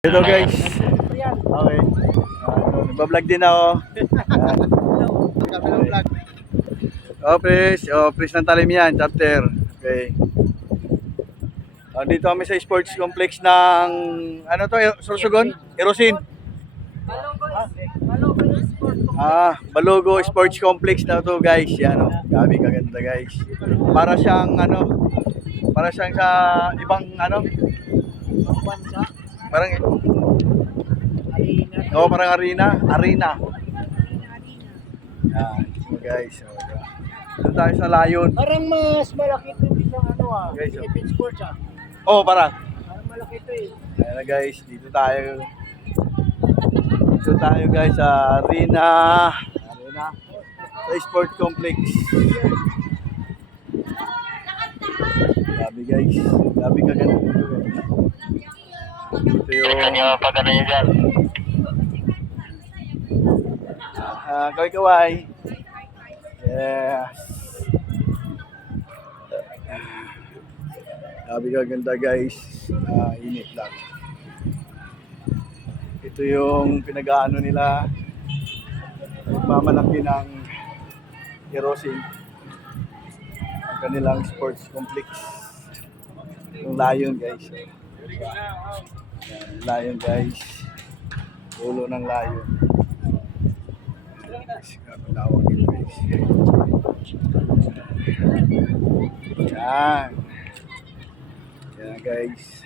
Hello guys. Okay. Nagbablog din ako. Pres ng talim yan, chapter. Okay. Dito kami sa sports complex ng ano to, Sorsogon? Erosin. Balogo Sports Complex na to guys. Yan oh. Gabi kaganda guys. Para siyang sa ibang parang parang arena. Yan, so guys. Dito tayo sa Layon. Parang mas malaki ito isang guys, Philippine Sports parang malaki ito eh. ayan na guys, dito tayo guys sa arena sa sport complex. Gabi guys, gabi kaganda dito guys. Ito yung pagkana nyo dyan. Kaway. Yes. Gabi kaganda guys. Init lang. Ito yung pinag-aano nila, nagmamalaki ng Erosin, ang kanilang sports complex. Yung Layon guys. Layon guys. Ulo ng Layon. Lawak yun guys. Yan. Yan guys.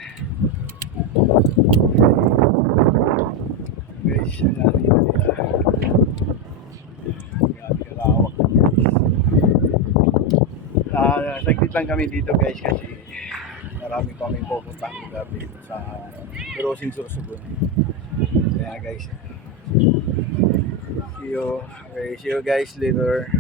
Guys, yan natin nila. Grabe kalawak guys. Saglit lang kami dito guys kasi marami kami pupuntahan lugar dito sa Erosin, Sorsogon. Kaya guys, see you guys later.